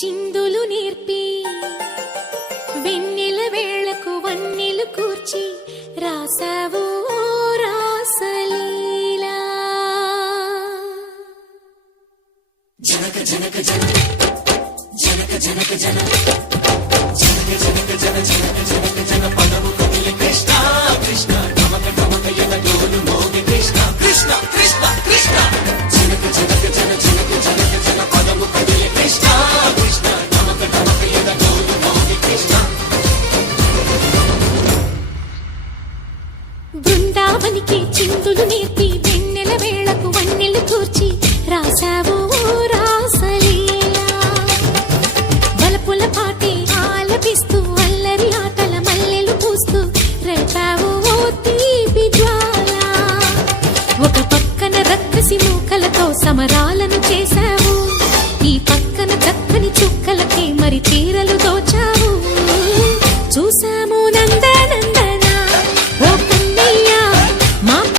చిందులు నేర్పి వెన్నెల వేళకు వన్నెలు కూర్చి రాసావు రాసలీలా. జనక జనక జన జనక జనక జన జనక జనక జన జనక జనక జన పదము కదిలి కృష్ణ కృష్ణ నమక నమక యద డోలు మోగి కృష్ణ కృష్ణ కృష్ణ కృష్ణ జనక జనక జన జనక జనక జన పదము కదిలి కృష్ణ కృష్ణ నమక నమక యద డోలు మోగి కృష్ణ. బృందావనికి చిందులు నేర్పి వెన్నెల వేళకు వన్నెలు కూర్చి రాసావు రాసలీలా. బలపుల పాటే ఆలపిస్తూ అల్లరి ఆటల మల్లెలు పూస్తూ రేపావు తీపి జ్వాల. ఒక పక్కన రక్కసి మూకలతో సమరాలను చేశావు.